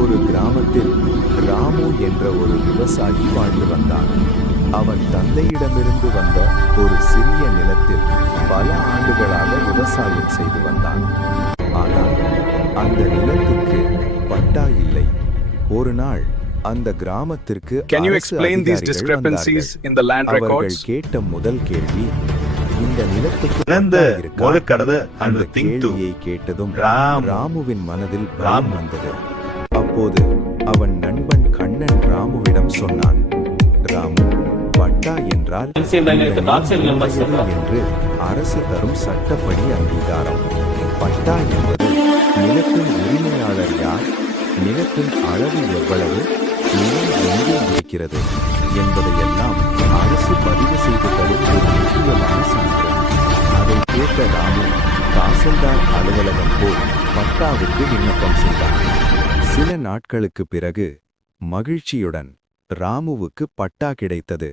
ஒரு கிராமத்தில் ராமு என்ற ஒரு விவசாயி வாழ்ந்து வந்தான். அவன் தந்தையிடமிருந்து வந்த ஒரு சிறிய நிலத்தில் பல ஆண்டுகளாக விவசாயம் செய்து வந்தான். ஆனால் அந்த நிலத்துக்கு பட்டா இல்லை. ஒரு நாள் அந்த கிராமத்திற்கு Can you அரசு explain these அதிகாரிகள் discrepancies வந்தார்கள். in the land அவர்கள் records? கேட்ட முதல் கேள்வி, இந்த நிலத்துக்கு இழந்த பட்டா இருக்கா? ஒழுக்கடது அந்த அந்த திங்கு கேள்வியை கேட்டதும் ராம் ராமுவின் மனதில் பயம் வந்தது. அப்போது அவன் நண்பன் கண்ணன் ராமுவிடம் சொன்னான், ராமு, பட்டா என்றால் இந்த நிலம் உடையது என்று அரசு தரும் சட்டப்படி அங்கீகாரம். பட்டா என்பது நிலத்தின் உரிமையாளர் யார், நிலத்தின் அளவு எவ்வளவு, நிலம் எங்கே இருக்கிறது என்பதையெல்லாம் அரசு பதிவு செய்து தரும் ஒரு முக்கியமான சான்று. அதை கேட்ட ராமு தாசில்தார் அலுவலகம் போய் பட்டாவுக்கு விண்ணப்பம் செய்தார். சில நாட்களுக்கு பிறகு மகிழ்ச்சியுடன் ராமுவுக்கு பட்டா கிடைத்தது.